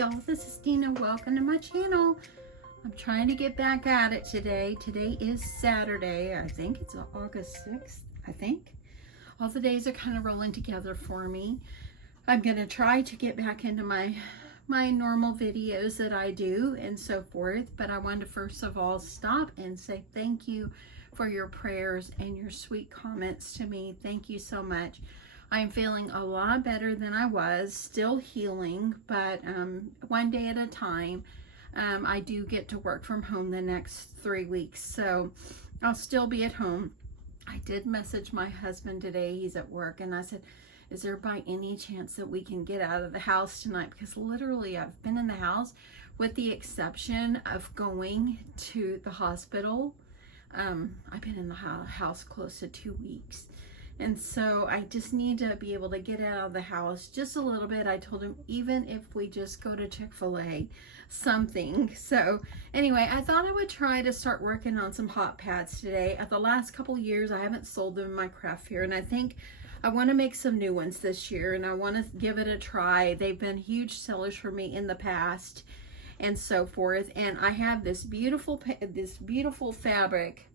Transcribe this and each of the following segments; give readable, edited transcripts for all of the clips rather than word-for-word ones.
y'all, this is Deanna. Welcome to my channel. I'm trying to get back at it today. Today is Saturday. I think it's August 6th, I think. All the days are kind of rolling together for me. I'm gonna try to get back into my normal videos that I do and so forth, but I wanted to first of all stop and say thank you for your prayers and your sweet comments to me. Thank you so much. I am feeling a lot better than I was, still healing, but one day at a time. I do get to work from home the next 3 weeks, so I'll still be at home. I did message my husband today. He's at work, and I said, is there by any chance that we can get out of the house tonight? Because literally I've been in the house with the exception of going to the hospital. I've been in the house close to 2 weeks. And so I just need to be able to get out of the house just a little bit. I told him, even if we just go to Chick-fil-A, something. So anyway, I thought I would try to start working on some hot pads today. At the last couple years, I haven't sold them in my craft fair, and I think I want to make some new ones this year, and I want to give it a try. They've been huge sellers for me in the past and so forth. And I have this beautiful fabric.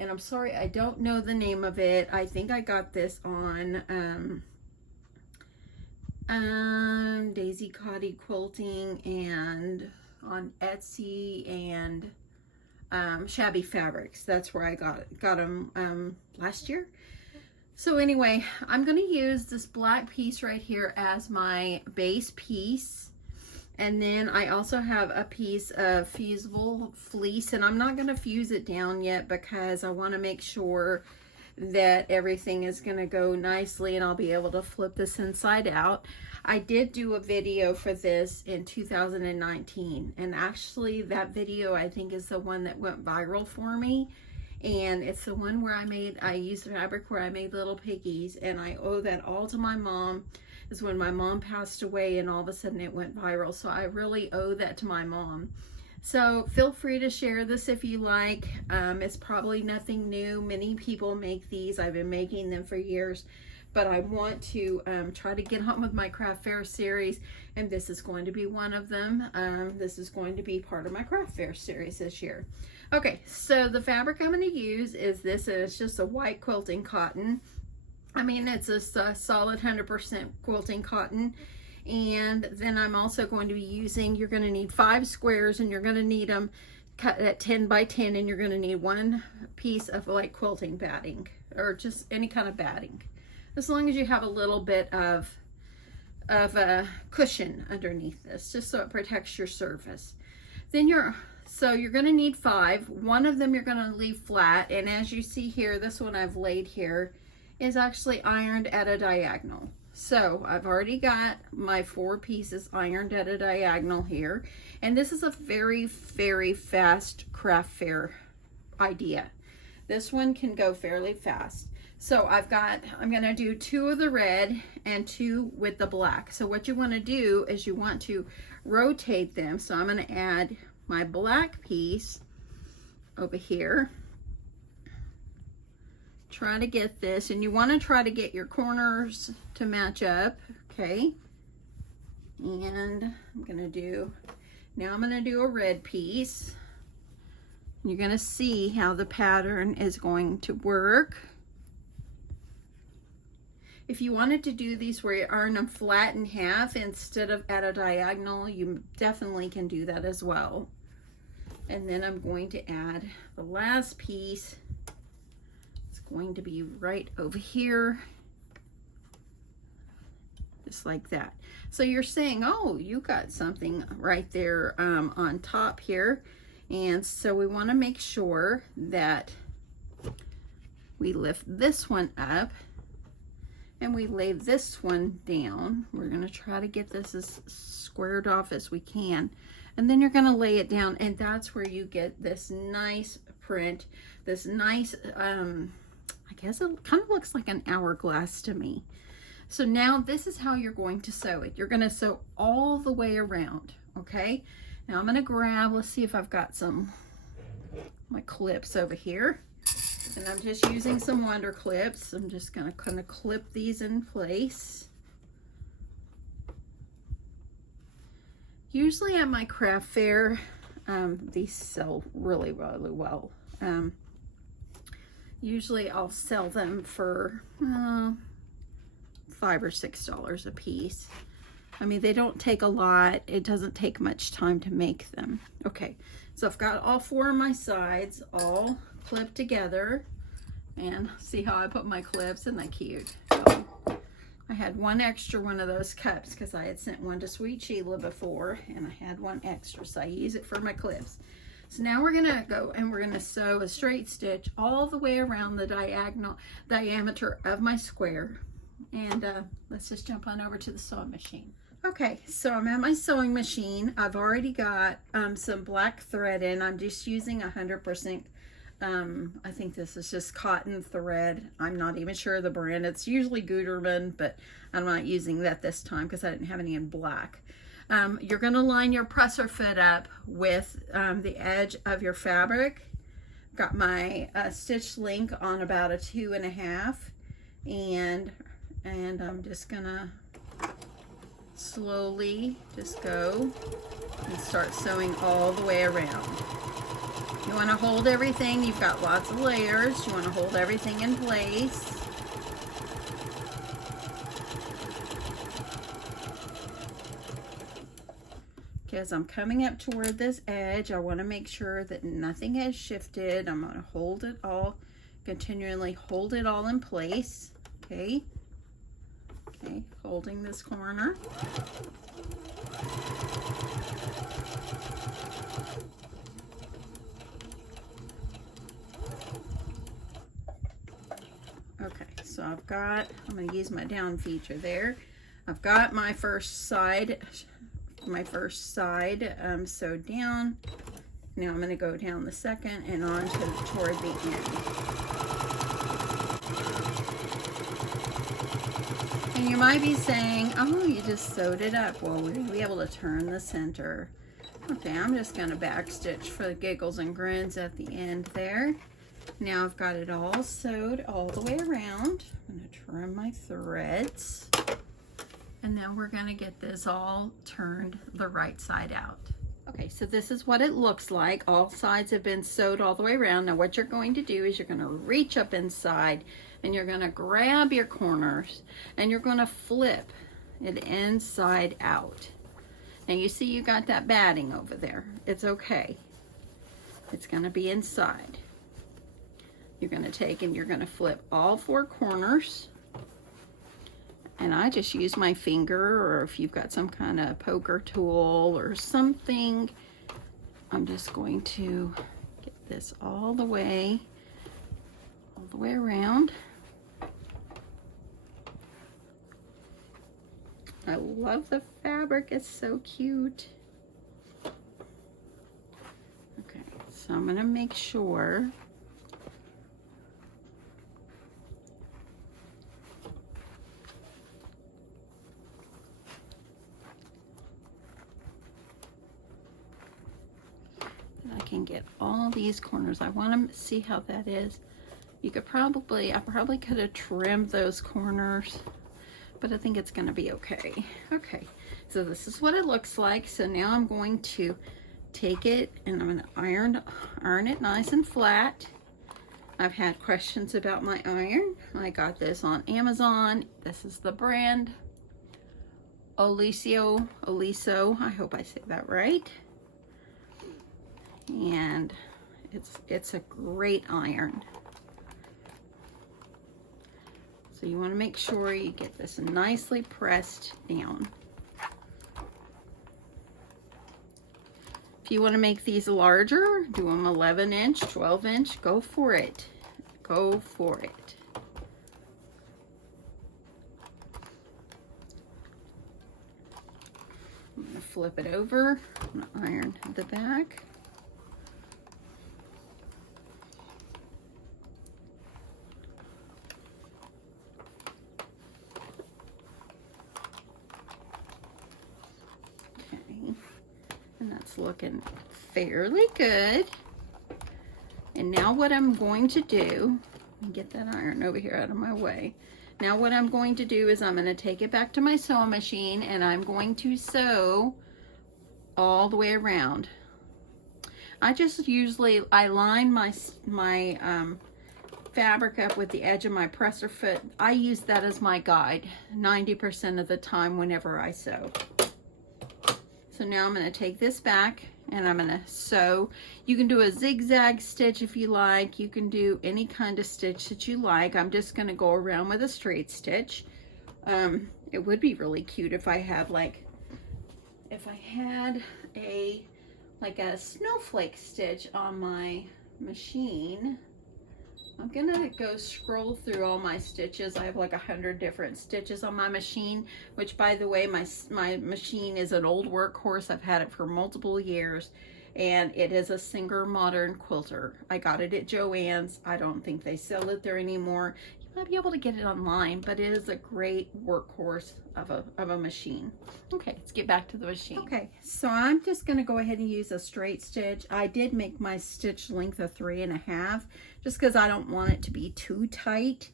And I'm sorry, I don't know the name of it. I think I got this on Daisy Cotty Quilting and on Etsy and Shabby Fabrics. That's where I got them last year. So anyway, I'm going to use this black piece right here as my base piece. And then I also have a piece of fusible fleece, and I'm not going to fuse it down yet because I want to make sure that everything is going to go nicely and I'll be able to flip this inside out. I did do a video for this in 2019, and actually that video I think is the one that went viral for me. And it's the one where I used fabric where I made little piggies, and I owe that all to my mom. Is when my mom passed away and all of a sudden it went viral. So I really owe that to my mom. So feel free to share this if you like. It's probably nothing new. Many people make these. I've been making them for years, but I want to try to get on with my craft fair series, and this is going to be one of them. This is going to be part of my craft fair series this year. Okay, so the fabric I'm going to use is this, and it's just a white quilting cotton. I mean, it's a solid 100% quilting cotton. And then I'm also going to be using, you're going to need 5 squares, and you're going to need them cut at 10 by 10, and you're going to need 1 piece of like quilting batting, or just any kind of batting, as long as you have a little bit of a cushion underneath this, just so it protects your surface. Then you're going to need 5. One of them you're going to leave flat, and as you see here, this one I've laid here is actually ironed at a diagonal. So I've already got my 4 pieces ironed at a diagonal here, and this is a very, very fast craft fair idea. This one can go fairly fast. So I'm gonna do 2 of the red and 2 with the black. So what you want to do is you want to rotate them. So I'm gonna add my black piece over here. Try to get this, and you want to try to get your corners to match up, okay? And I'm going to do a red piece. You're going to see how the pattern is going to work. If you wanted to do these where you iron them flat in half instead of at a diagonal, you definitely can do that as well. And then I'm going to add the last piece. Going to be right over here, just like that. So you're saying, oh, you got something right there on top here. And so we want to make sure that we lift this one up and we lay this one down. We're going to try to get this as squared off as we can, and then you're going to lay it down, and that's where you get this nice print, this nice I guess it kind of looks like an hourglass to me. So now this is how you're going to sew it. You're going to sew all the way around, okay? Now I'm going to grab, let's see if I've got my clips over here. And I'm just using some Wonder clips. I'm just going to kind of clip these in place. Usually at my craft fair, these sell really, really well. Usually I'll sell them for $5 or $6 a piece. I mean, they don't take a lot. It doesn't take much time to make them. Okay, so I've got all 4 of my sides all clipped together. And see how I put my clips? Isn't that cute? So I had one extra one of those cups because I had sent one to Sweet Sheila before, and I had one extra, so I use it for my clips. So now we're gonna go and we're gonna sew a straight stitch all the way around the diameter of my square. And let's just jump on over to the sewing machine. Okay, so I'm at my sewing machine. I've already got some black thread in. I'm just using 100%. I think this is just cotton thread. I'm not even sure of the brand. It's usually Gutermann, but I'm not using that this time because I didn't have any in black. You're going to line your presser foot up with the edge of your fabric. Got my stitch length on about a 2.5, and I'm just gonna slowly just go and start sewing all the way around. You want to hold everything. You've got lots of layers. You want to hold everything in place. Okay, as I'm coming up toward this edge, I want to make sure that nothing has shifted. I'm going to hold it all, continually hold it all in place. Okay. Okay, holding this corner. Okay, so I'm going to use my down feature there. I've got my first side sewed down. Now I'm going to go down the second and on toward the end. And you might be saying, oh, you just sewed it up. Well, we're going to be able to turn the center. Okay, I'm just going to back stitch for the giggles and grins at the end there. Now I've got it all sewed all the way around. I'm going to trim my threads. And then we're going to get this all turned the right side out. Okay, so this is what it looks like. All sides have been sewed all the way around. Now what you're going to do is you're going to reach up inside and you're going to grab your corners and you're going to flip it inside out. Now you see you got that batting over there. It's okay. It's going to be inside. You're going to take and you're going to flip all 4 corners. And I just use my finger, or if you've got some kind of poker tool or something, I'm just going to get this all the way around. I love the fabric, it's so cute. Okay, so I'm gonna make sure I can get all these corners. I want to see how that is. You could probably, I probably could have trimmed those corners, but I think it's going to be okay. Okay, so this is what it looks like. So now I'm going to take it and I'm going to iron it nice and flat. I've had questions about my iron. I got this on Amazon. This is the brand Oliso. I hope I say that right. And it's a great iron. So you want to make sure you get this nicely pressed down. If you want to make these larger, do them 11 inch, 12 inch, go for it. Go for it. I'm going to flip it over. I'm going to iron the back. And that's looking fairly good. And now what I'm going to do, let me get that iron over here out of my way. Now what I'm going to do is I'm going to take it back to my sewing machine and I'm going to sew all the way around. I line my fabric up with the edge of my presser foot. I use that as my guide 90% of the time whenever I sew. So now I'm going to take this back and I'm going to sew. You can do a zigzag stitch if you like. You can do any kind of stitch that you like. I'm just going to go around with a straight stitch. It would be really cute if I had a snowflake stitch on my machine. I'm gonna go scroll through all my stitches. I have like 100 different stitches on my machine, which, by the way, my machine is an old workhorse. I've had it for multiple years, and it is a Singer Modern Quilter. I got it at Joann's. I don't think they sell it there anymore. You might be able to get it online, but it is a great workhorse of a machine. Okay, let's get back to the machine. Okay, so I'm just going to go ahead and use a straight stitch. I did make my stitch length a 3.5 just because I don't want it to be too tight.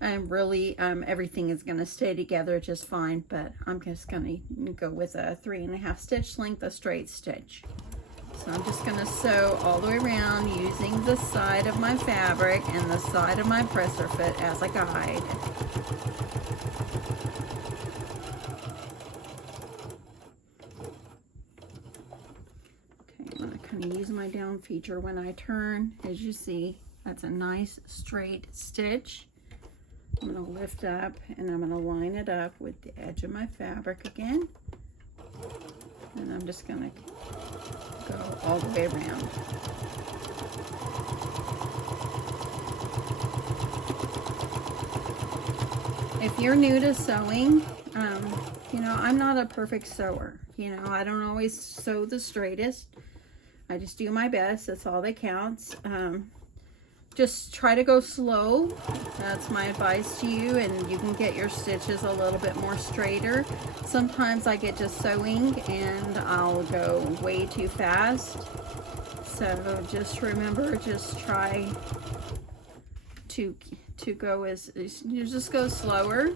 Really, everything is going to stay together just fine, but I'm just going to go with a 3.5 stitch length, a straight stitch. So I'm just going to sew all the way around using the side of my fabric and the side of my presser foot as a guide. Okay, I'm going to kind of use my down feature when I turn. As you see, that's a nice straight stitch. I'm going to lift up and I'm going to line it up with the edge of my fabric again. And I'm just going to go all the way around. If you're new to sewing, you know, I'm not a perfect sewer. You know, I don't always sew the straightest. I just do my best. That's all that counts. Just try to go slow. That's my advice to you, and you can get your stitches a little bit more straighter. Sometimes I get just sewing and I'll go way too fast. So just remember, just try to go you just go slower.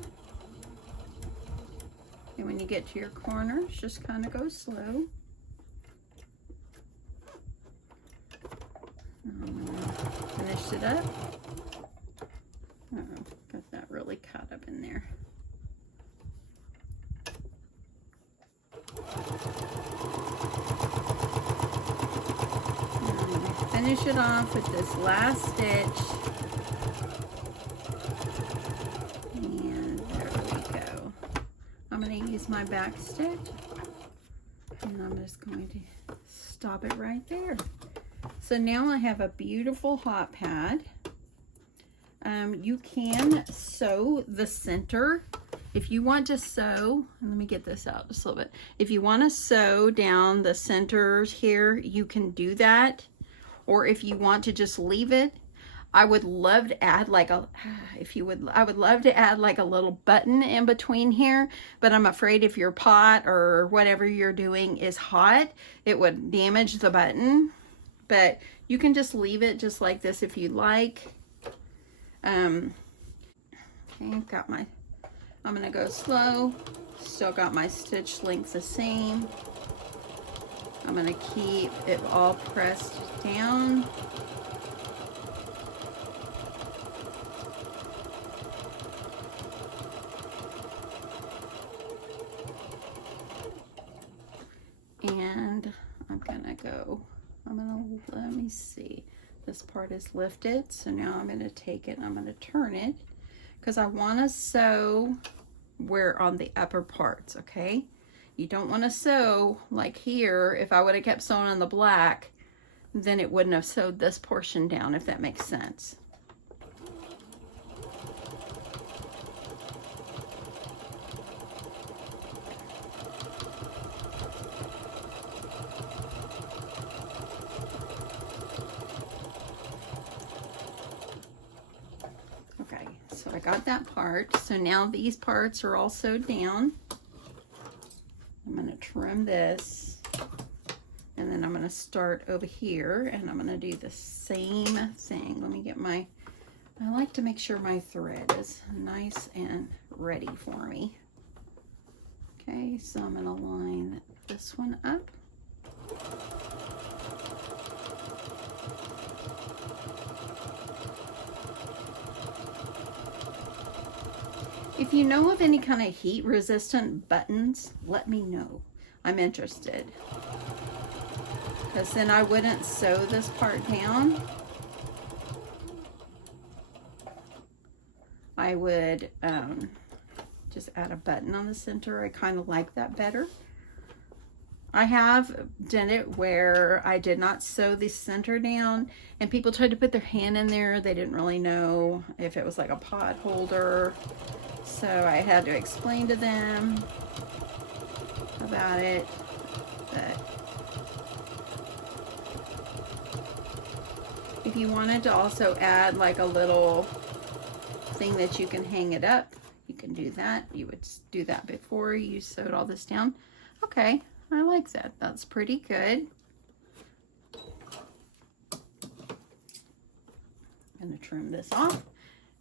And when you get to your corners, just kind of go slow. Finish it up. Uh-oh, got that really caught up in there. I'm going to finish it off with this last stitch. And there we go. I'm going to use my back stitch. And I'm just going to stop it right there. So now I have a beautiful hot pad. You can sew the center. If you want to sew, let me get this out just a little bit. If you want to sew down the centers here, you can do that. Or if you want to just leave it, I would love to add like a, I would love to add like a little button in between here, but I'm afraid if your pot or whatever you're doing is hot, it would damage the button. But you can just leave it just like this if you like. Okay, I'm gonna go slow. Still got my stitch length the same. I'm gonna keep it all pressed down. And let me see, this part is lifted, so now I'm going to take it and I'm going to turn it because I want to sew where on the upper parts. Okay, you don't want to sew like here. If I would have kept sewing on the black, then it wouldn't have sewed this portion down, if that makes sense. So I got that part. So now these parts are all sewed down. I'm going to trim this, and then I'm going to start over here, and I'm going to do the same thing. Let me get I like to make sure my thread is nice and ready for me. Okay, so I'm going to line this one up. If you know of any kind of heat resistant buttons, let me know. I'm interested. Because then I wouldn't sew this part down. I would just add a button on the center. I kind of like that better. I have done it where I did not sew the center down and people tried to put their hand in there. They didn't really know if it was like a pot holder. So I had to explain to them about it. But if you wanted to also add like a little thing that you can hang it up, you can do that. You would do that before you sewed all this down. Okay, I like that. That's pretty good. I'm going to trim this off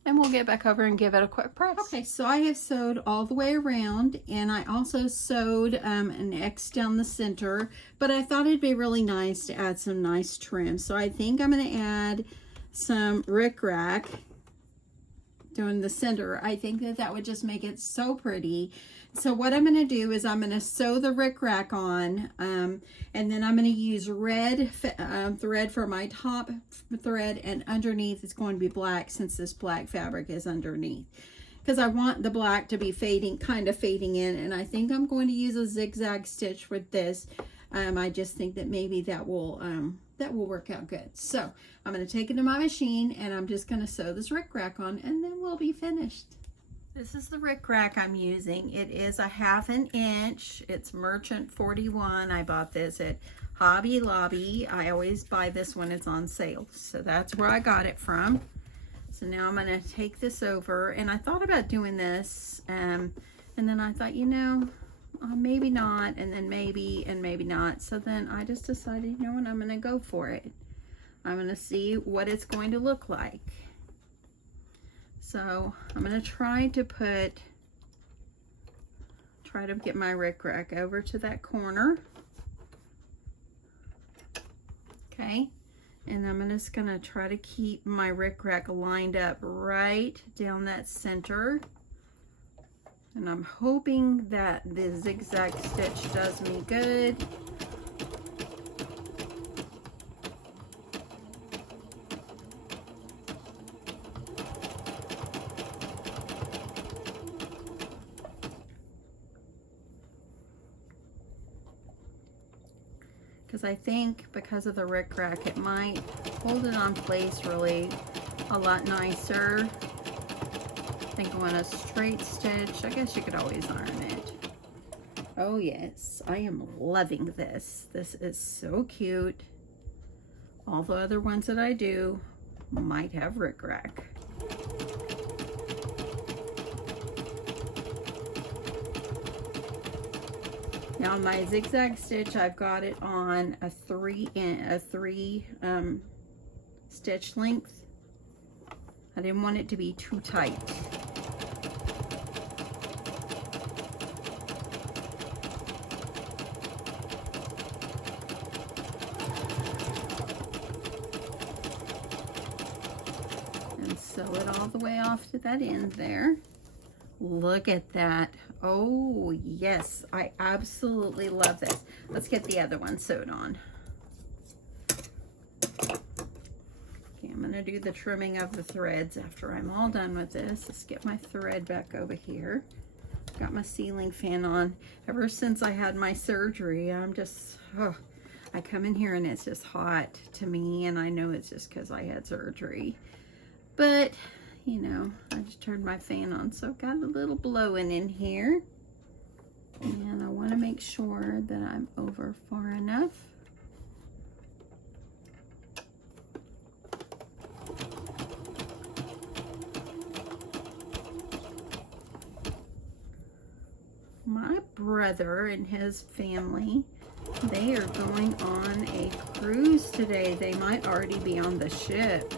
and we'll get back over and give it a quick press. Okay, so I have sewed all the way around and I also sewed an X down the center, but I thought it'd be really nice to add some nice trim. So I think I'm going to add some rickrack doing the center. I think that that would just make it so pretty. So what I'm going to do is I'm going to sew the rickrack on and then I'm going to use red thread for my top thread, and underneath it's going to be black since this black fabric is underneath, because I want the black to be fading, kind of fading in. And I think I'm going to use a zigzag stitch with this. I just think that maybe that will work out good. So I'm going to take it to my machine and I'm just going to sew this rickrack on and then we'll be finished. This is the rickrack I'm using. It is a 1/2 inch. It's Merchant 41. I bought this at Hobby Lobby. I always buy this when it's on sale. So that's where I got it from. So now I'm going to take this over, and I thought about doing this and then I thought, you know, maybe not, and then maybe, and maybe not. So then I just decided, you know what, I'm going to go for it. I'm going to see what it's going to look like. So I'm going to try to get my rickrack over to that corner. Okay. And I'm just going to try to keep my rickrack lined up right down that center. And I'm hoping that the zigzag stitch does me good. Because I think because of the rickrack, it might hold it on place really a lot nicer. I think I want a straight stitch. I guess you could always iron it. Oh yes, I am loving this. This is so cute. All the other ones that I do might have rickrack. Now my zigzag stitch, I've got it on a three stitch length. I didn't want it to be too tight. And sew it all the way off to that end there. Look at that. Oh yes, I absolutely love this. Let's get the other one sewed on. Okay, I'm gonna do the trimming of the threads after I'm all done with this. Let's get my thread back over here. Got my ceiling fan on. Ever since I had my surgery, I'm just, I come in here and it's just hot to me, and I know it's just because I had surgery. But you know, I just turned my fan on, so I've got a little blowing in here. And I want to make sure that I'm over far enough. My brother and his family, they are going on a cruise today. They might already be on the ship.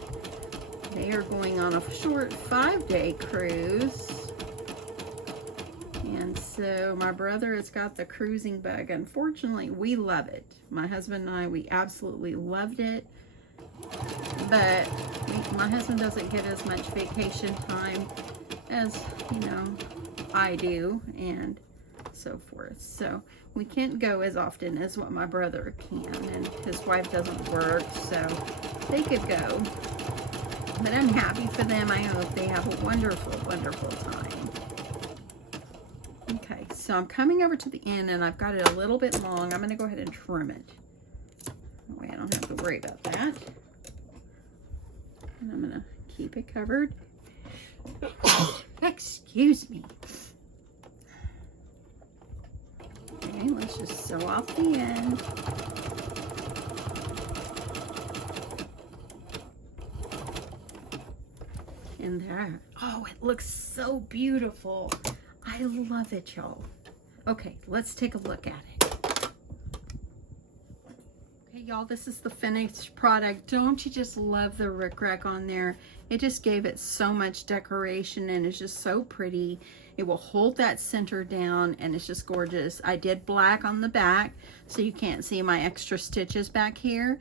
They are going on a short 5-day cruise. And so my brother has got the cruising bug. Unfortunately, we love it. My husband and I, we absolutely loved it. But my husband doesn't get as much vacation time as, you know, I do and so forth. So we can't go as often as what my brother can, and his wife doesn't work, so they could go. But I'm happy for them. I hope they have a wonderful, wonderful time. Okay, so I'm coming over to the end, and I've got it a little bit long. I'm going to go ahead and trim it. That way I don't have to worry about that. And I'm going to keep it covered. Excuse me. Okay, let's just sew off the end. And there. Oh, it looks so beautiful. I love it, y'all. Okay, let's take a look at it. Okay, y'all, this is the finished product. Don't you just love the rickrack on there? It just gave it so much decoration, and it's just so pretty. It will hold that center down, and it's just gorgeous. I did black on the back, so you can't see my extra stitches back here.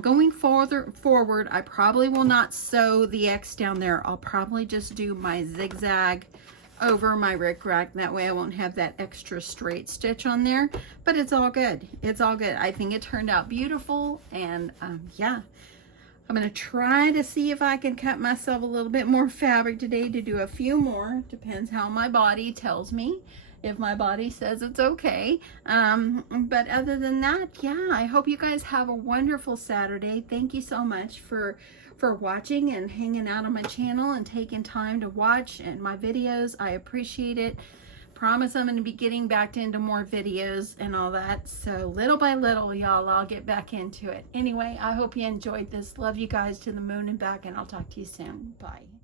Going forward, I probably will not sew the X down there. I'll probably just do my zigzag over my rickrack. That way I won't have that extra straight stitch on there, but it's all good. It's all good. I think it turned out beautiful, and yeah. I'm going to try to see if I can cut myself a little bit more fabric today to do a few more. Depends how my body tells me. If my body says it's okay. But other than that, yeah, I hope you guys have a wonderful Saturday. Thank you so much for watching and hanging out on my channel and taking time to watch and my videos. I appreciate it. Promise I'm going to be getting back into more videos and all that. So little by little, y'all, I'll get back into it. Anyway, I hope you enjoyed this. Love you guys to the moon and back, and I'll talk to you soon. Bye.